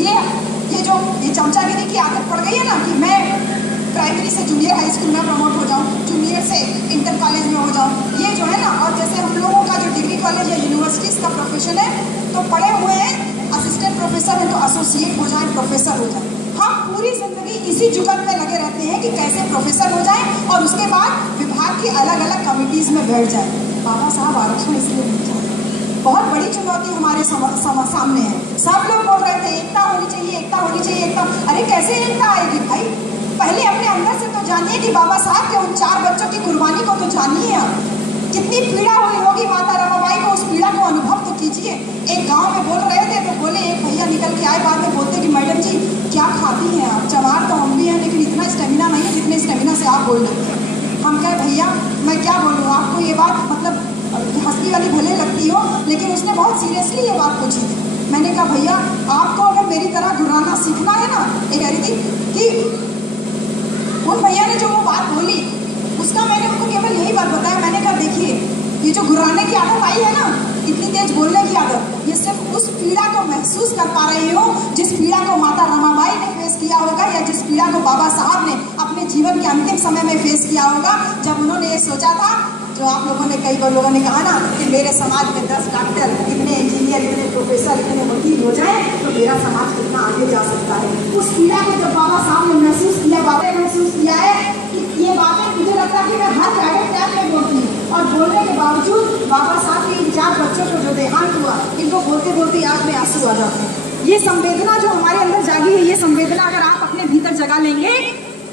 ये चमचागिरी की आदत पड़ गई है ना कि मैं प्राइमरी से जूनियर हाई स्कूल में प्रमोट हो जाऊँ, जूनियर से इंटर कॉलेज में हो जाऊँ, ये जो है ना। और जैसे हम लोगों का जो डिग्री कॉलेज या यूनिवर्सिटीज़ का प्रोफेशन है, तो पढ़े हुए हैं असिस्टेंट प्रोफेसर है तो एसोसिएट हो जाए, प्रोफेसर हो जाए। हम पूरी जिंदगी इसी जुगत में लगे रहते हैं कि कैसे प्रोफेसर हो जाए और उसके बाद विभाग की अलग अलग कमिटीज़ में बैठ जाए। बाबा साहब आरक्षण इसलिए मिल जाए, बहुत बड़ी चुनौती हमारे सामने है। सब लोग बोल रहे थे एकता होनी चाहिए, एकता होनी चाहिए, एकता। अरे कैसे एकता आएगी भाई? पहले अपने अंदर से तो जानिए कि बाबा साहब के उन 4 बच्चों की कुर्बानी को तो जानिए आप। कितनी पीड़ा हुई होगी माता रमाबाई को, उस पीड़ा को अनुभव तो कीजिए। एक गांव में बोल रहे थे तो बोले, एक भैया निकल के आए, बाद में बोलते कि मैडम जी क्या खाती हैं आप? चमार तो हम भी हैं लेकिन इतना स्टेमिना नहीं है जितने स्टेमिना से आप बोल रहे हैं। हम कहे भैया मैं क्या बोलूँ आपको, ये बात मतलब हंसने वाली भले लगती हो, लेकिन उसने बहुत सीरियसली ये बात पूछी थी। मैंने कहा भैया आपको अगर मेरी तरह गुर्राना सीखना है ना, ये कह रही थी कि उन भैया ने जो वो बात बोली उसका मैंने उनको केवल यही बात बताया। मैंने कहा देखिए ये जो गुर्राने की आदत आई है ना, इतनी तेज बोलने की आदत, ये सिर्फ उस पीड़ा को महसूस कर पा रही हो जिस पीड़ा को माता रमाबाई ने फेस किया होगा, या जिस पीड़ा को बाबा साहब ने अपने जीवन के अंतिम समय में फेस किया होगा, जब उन्होंने ये सोचा था। जो आप लोगों ने, कई बार लोगों ने कहा ना कि मेरे समाज में 10 डॉक्टर, इतने इंजीनियर, इतने प्रोफेसर, इतने वकील हो जाए तो मेरा समाज कितना आगे जा सकता है। उस पीड़ा को जब बाबा साहब ने महसूस किया, बातें महसूस किया है कि ये बातें मुझे लगता है कि मैं हर प्राइवेट टाइम में बोलती हूँ, और बोलने के बावजूद बाबा साहब के इन 4 बच्चों को जो देहांत हुआ, इनको बोलते बोलते आँख में आंसू आ जाते हैं। ये संवेदना जो हमारे अंदर जागी है, ये संवेदना अगर आप अपने भीतर जगा लेंगे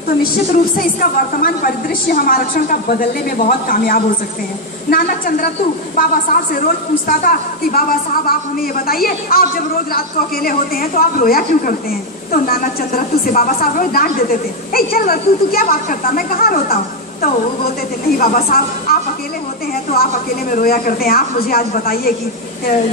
तो निश्चित रूप से इसका वर्तमान परिदृश्य हम आरक्षण का बदलने में बहुत कामयाब हो सकते हैं। नानक चंद्रत्तु बाबा साहब से रोज पूछता था कि बाबा साहब आप हमें ये बताइए, आप जब रोज रात को अकेले होते हैं तो आप रोया क्यों करते हैं? तो नानक चंद्रत्तु से बाबा साहब रोज डांट देते थे, हे चल रत्तु तू क्या बात करता, मैं कहाँ रोता हूँ? तो वो बोलते थे नहीं बाबा साहब आप अकेले होते हैं तो आप अकेले में रोया करते हैं, आप मुझे आज बताइए कि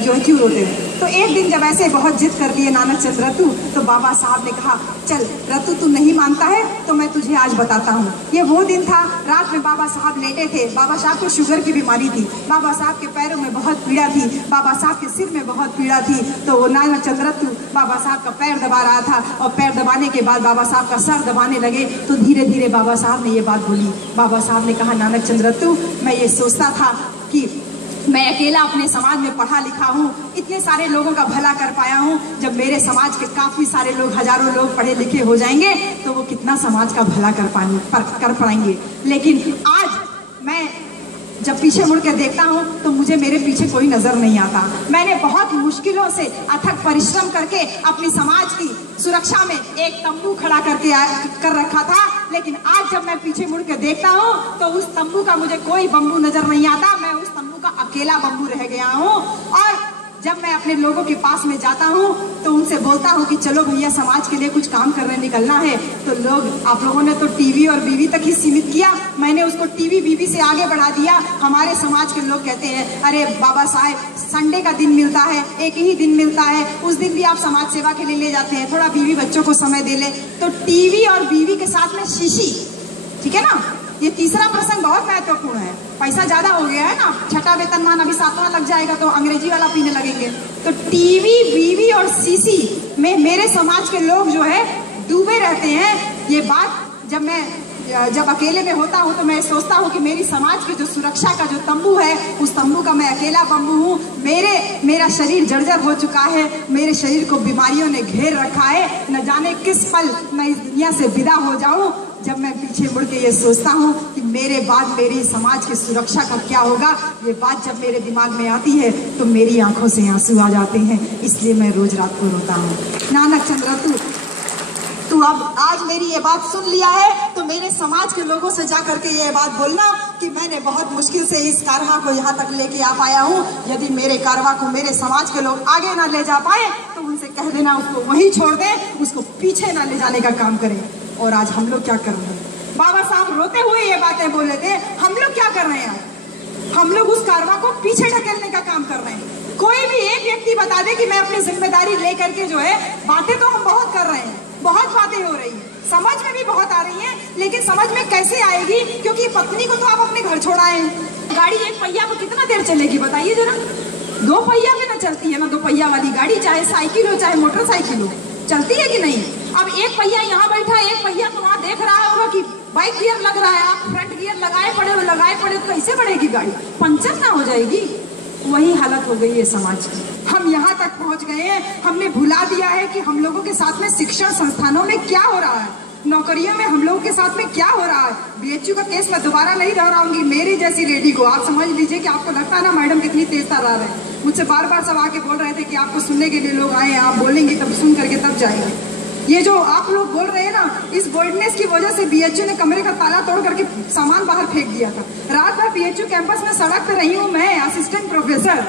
जो क्यों रोते हैं। तो एक दिन जब ऐसे बहुत जिद कर लिए नानक चंद्र रत्तु, तो बाबा साहब ने कहा चल रत्तु तू नहीं मानता है तो मैं तुझे आज बताता हूँ। ये वो दिन था, रात में बाबा साहब लेटे थे, बाबा साहब को शुगर की बीमारी थी, बाबा साहब के पैरों में बहुत पीड़ा थी, बाबा साहब के सिर में बहुत पीड़ा थी। तो वो नानक चंद्र रत्तु बाबा साहब का पैर दबा रहा था, और पैर दबाने के बाद बाबा साहब का सर दबाने लगे। तो धीरे धीरे बाबा साहब ने ये बात बोली। बाबा साहब ने कहा नानक चंद्र रत्तु मैं ये सोचता था कि मैं अकेला अपने समाज में पढ़ा लिखा हूँ, इतने सारे लोगों का भला कर पाया हूँ, जब मेरे समाज के काफी सारे लोग, हजारों लोग पढ़े लिखे हो जाएंगे तो वो कितना समाज का भला कर पाएंगे। लेकिन आज मैं जब पीछे मुड़ के देखता हूँ तो मुझे मेरे पीछे कोई नजर नहीं आता। मैंने बहुत मुश्किलों से अथक परिश्रम करके अपनी समाज की सुरक्षा में एक तंबू खड़ा कर रखा था, लेकिन आज जब मैं पीछे मुड़ के देखता हूँ तो उस तंबू का मुझे कोई बम्बू नजर नहीं आता। मैं उस तंबू का अकेला बम्बू रह गया हूँ। और जब मैं अपने लोगों के पास में जाता हूँ तो उनसे बोलता हूँ कि चलो भैया समाज के लिए कुछ काम करने निकलना है, तो लोग, आप लोगों ने तो टीवी और बीवी तक ही सीमित किया, मैंने उसको टीवी बीवी से आगे बढ़ा दिया। हमारे समाज के लोग कहते हैं अरे बाबा साहब संडे का दिन मिलता है, एक ही दिन मिलता है, उस दिन भी आप समाज सेवा के लिए ले जाते हैं, थोड़ा बीवी बच्चों को समय दे ले। तो टीवी और बीवी के साथ में शीशी, ठीक है ना। ये तीसरा प्रसंग बहुत महत्वपूर्ण है। पैसा ज्यादा हो गया है ना, 6ठा वेतनमान अभी 7वां लग जाएगा तो अंग्रेजी वाला पीने लगेंगे। तो टीवी, बीवी और सीसी में मेरे समाज के लोग जो है डूबे रहते हैं। ये बात जब अकेले में होता हूँ तो मैं सोचता हूँ कि मेरी समाज की जो सुरक्षा का जो तंबू है, उस तंबू का मैं अकेला बम्बू हूँ। मेरा शरीर जर्जर हो चुका है, मेरे शरीर को बीमारियों ने घेर रखा है, न जाने किस पल मैं इस दुनिया से विदा हो जाऊँ। जब मैं पीछे मुड़ के ये सोचता हूँ कि मेरे बाद मेरी समाज की सुरक्षा का क्या होगा, ये बात जब मेरे दिमाग में आती है तो मेरी आंखों से आंसू आ जाते हैं। इसलिए मैं रोज रात को रोता हूँ। नानक चंद्र रत्तु, तू अब आज मेरी ये बात सुन लिया है तो मेरे समाज के लोगों से जा करके ये बात बोलना कि मैंने बहुत मुश्किल से इस कारवां को यहाँ तक लेके आ पाया हूँ। यदि मेरे कारवां को मेरे समाज के लोग आगे ना ले जा पाए तो उनसे कह देना उसको वहीं छोड़ दें, उसको पीछे ना ले जाने का काम करें। और आज हम लोग क्या कर रहे हैं? बाबा साहब रोते हुए ये बातें बोले थे, हम लोग क्या कर रहे हैं? हम लोग उस कारवां को पीछे ढकेलने का काम कर रहे हैं। कोई भी एक व्यक्ति बता दे कि मैं अपनी जिम्मेदारी ले करके जो है, बातें तो हम बहुत कर रहे हैं, बहुत बातें हो रही हैं, समझ में भी बहुत आ रही हैं, लेकिन समझ में कैसे आएगी? क्योंकि पत्नी को तो आप अपने घर छोड़ाए हैं। गाड़ी एक पहिया पर कितना देर चलेगी बताइए जरा? 2 पहिया पे ना चलती है ना, 2 पहिया वाली गाड़ी, चाहे साइकिल हो चाहे मोटरसाइकिल हो। चलती है कि नहीं? अब एक पहिया यहाँ बैठा है, एक पहिया तो वहाँ देख रहा होगा कि बाइक गियर लग रहा है, आप फ्रंट गियर लगाए पड़े तो कैसे बढ़ेगी गाड़ी? पंचर ना हो जाएगी? वही हालत हो गई है समाज की। हम यहाँ तक पहुँच गए हैं, हमने भुला दिया है कि हम लोगों के साथ में शिक्षण संस्थानों में क्या हो रहा है, नौकरियों में हम लोगों के साथ में क्या हो रहा है। बीएचयू का केस मैं दोबारा नहीं दोहराऊंगी। मेरी जैसी लेडी को आप समझ लीजिए कि आपको लगता है ना मैडम कितनी तेज तर्रार है, मुझसे बार बार सब आके बोल रहे थे कि आपको सुनने के लिए लोग आए हैं, आप बोलेंगे तब सुन करके तब जाएंगे। ये जो आप लोग बोल रहे हैं ना, इस बोल्डनेस की वजह से बीएचयू ने कमरे का ताला तोड़ करके सामान बाहर फेंक दिया था। रात भर बीएचयू कैंपस में सड़क पे रही हूँ मैं, असिस्टेंट प्रोफेसर,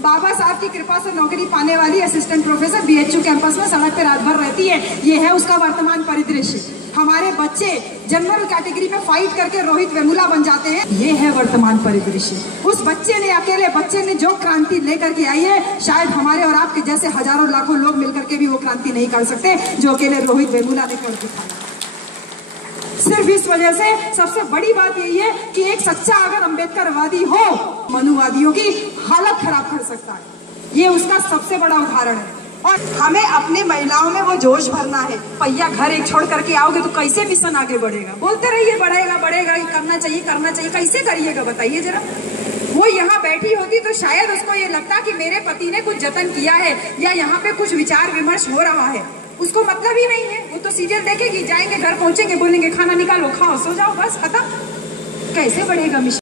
बाबा साहब की कृपा से नौकरी पाने वाली असिस्टेंट प्रोफेसर बीएचयू कैंपस में सड़क पे रात भर रहती है। ये है उसका वर्तमान परिदृश्य। हमारे बच्चे जनरल कैटेगरी में फाइट करके रोहित वेमुला बन जाते हैं। ये है वर्तमान परिदृश्य। उस बच्चे ने, अकेले बच्चे ने जो क्रांति लेकर के आई है, शायद हमारे और आपके जैसे हजारों लाखों लोग मिलकर के भी वो क्रांति नहीं कर सकते जो अकेले रोहित वेमुला ने कर दिखाई। सिर्फ इस वजह से सबसे बड़ी बात यही है कि एक सच्चा अगर अम्बेडकरवादी हो, मनुवादियों की हालत खराब कर सकता है। ये उसका सबसे बड़ा उदाहरण है। और हमें अपनी महिलाओं में वो जोश भरना है। पहिया घर एक छोड़ करके आओगे तो कैसे मिशन आगे बढ़ेगा? बोलते रहिए बढ़ेगा बढ़ेगा, करना चाहिए करना चाहिए, कैसे करिएगा बताइए जरा। वो यहाँ बैठी होती तो शायद उसको ये लगता कि मेरे पति ने कुछ जतन किया है या यहाँ पे कुछ विचार विमर्श हो रहा है। उसको मतलब ही नहीं है, वो तो सीरियल देखेगी, जाएंगे घर पहुंचेंगे, बोलेंगे खाना निकालो, खाओ, सो जाओ, बस खत्म। कैसे बढ़ेगा मिशन?